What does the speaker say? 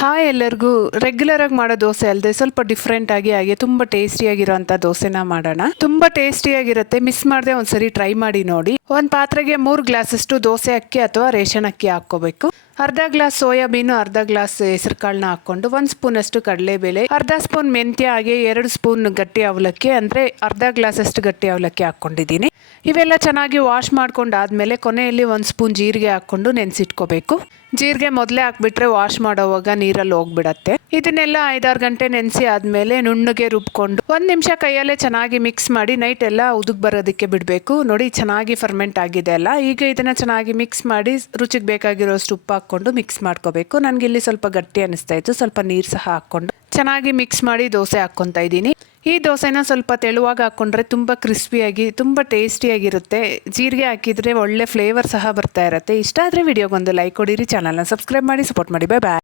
Hi ಎಲ್ಲರಿಗೂ regular ಆಗಿ ಮಾಡೋ ದೋಸೆ ಅಲ್ಲದೆ ಸ್ವಲ್ಪ ಡಿಫ್ರೆಂಟ್ ಆಗಿ ಹಾಗೆ ತುಂಬ ಟೇಸ್ಟಿಯಾಗಿರೋಂಥ ದೋಸೆನ ಮಾಡೋಣ. ತುಂಬ ಟೇಸ್ಟಿಯಾಗಿರುತ್ತೆ, ಮಿಸ್ ಮಾಡದೆ ಒಂದ್ಸರಿ ಟ್ರೈ ಮಾಡಿ ನೋಡಿ. ಒಂದು ಪಾತ್ರೆಗೆ 3 ಗ್ಲಾಸಷ್ಟು ದೋಸೆ ಅಕ್ಕಿ ಅಥವಾ ರೇಷನ್ ಅಕ್ಕಿ ಹಾಕ್ಕೋಬೇಕು. ಅರ್ಧ ಗ್ಲಾಸ್ ಸೋಯಾಬೀನು, ಅರ್ಧ ಗ್ಲಾಸ್ ಹೆಸರು ಕಾಳನ್ನ ಹಾಕ್ಕೊಂಡು 1 ಸ್ಪೂನಷ್ಟು ಕಡಲೆಬೇಳೆ, ಅರ್ಧ ಸ್ಪೂನ್ ಮೆಂತ್ಯ, ಹಾಗೆ 2 ಸ್ಪೂನ್ ಗಟ್ಟಿ ಅವಲಕ್ಕಿ ಅಂದರೆ ಅರ್ಧ ಗ್ಲಾಸಷ್ಟು ಗಟ್ಟಿ ಅವಲಕ್ಕಿ ಹಾಕ್ಕೊಂಡಿದ್ದೀನಿ. ಇವೆಲ್ಲ ಚೆನ್ನಾಗಿ ವಾಶ್ ಮಾಡ್ಕೊಂಡಾದ್ಮೇಲೆ ಕೊನೆಯಲ್ಲಿ 1 ಸ್ಪೂನ್ ಜೀರಿಗೆ ಹಾಕ್ಕೊಂಡು ನೆನೆಸಿಟ್ಕೋಬೇಕು. ಜೀರಿಗೆ ಮೊದಲೇ ಹಾಕ್ಬಿಟ್ರೆ ವಾಶ್ ಮಾಡೋವಾಗ ನೀರಲ್ಲಿ ಹೋಗ್ಬಿಡತ್ತೆ. ಇದನ್ನೆಲ್ಲ 5-6 ಗಂಟೆ ನೆನೆಸಿ ಆದಮೇಲೆ ನುಣ್ಣಗೆ ರುಬ್ಕೊಂಡು 1 ನಿಮಿಷ ಕೈಯಲ್ಲೇ ಚೆನ್ನಾಗಿ ಮಿಕ್ಸ್ ಮಾಡಿ ನೈಟ್ ಎಲ್ಲ ಉದುಕ್ ಬರೋದಕ್ಕೆ ಬಿಡಬೇಕು. ನೋಡಿ ಚೆನ್ನಾಗಿ ಫರ್ಮೆಂಟ್ ಆಗಿದೆ ಅಲ್ಲ. ಈಗ ಇದನ್ನು ಚೆನ್ನಾಗಿ ಮಿಕ್ಸ್ ಮಾಡಿ ರುಚಿಗೆ ಬೇಕಾಗಿರೋಷ್ಟು ಉಪ್ಪು ಹಾಕ್ಕೊಂಡು ಮಿಕ್ಸ್ ಮಾಡ್ಕೋಬೇಕು. ನನಗೆ ಇಲ್ಲಿ ಸ್ವಲ್ಪ ಗಟ್ಟಿ ಅನಿಸ್ತಾ ಇತ್ತು, ಸ್ವಲ್ಪ ನೀರು ಸಹ ಹಾಕ್ಕೊಂಡು ಚೆನ್ನಾಗಿ ಮಿಕ್ಸ್ ಮಾಡಿ ದೋಸೆ ಹಾಕ್ಕೊತಾ ಇದ್ದೀನಿ. ಈ ದೋಸೆನ ಸ್ವಲ್ಪ ತೆಳುವಾಗಿ ಹಾಕ್ಕೊಂಡ್ರೆ ತುಂಬ ಕ್ರಿಸ್ಪಿಯಾಗಿ ತುಂಬ ಟೇಸ್ಟಿಯಾಗಿರುತ್ತೆ. ಜೀರಿಗೆ ಹಾಕಿದರೆ ಒಳ್ಳೆ ಫ್ಲೇವರ್ ಸಹ ಬರ್ತಾ ಇರುತ್ತೆ. ಇಷ್ಟ ಆದರೆ ವಿಡಿಯೋಗೊಂದು ಲೈಕ್ ಕೊಡಿರಿ, ಚಾನಲ್ನ ಸಬ್ಸ್ಕ್ರೈಬ್ ಮಾಡಿ ಸಪೋರ್ಟ್ ಮಾಡಿ. ಬಾಯ್ ಬಾಯ್.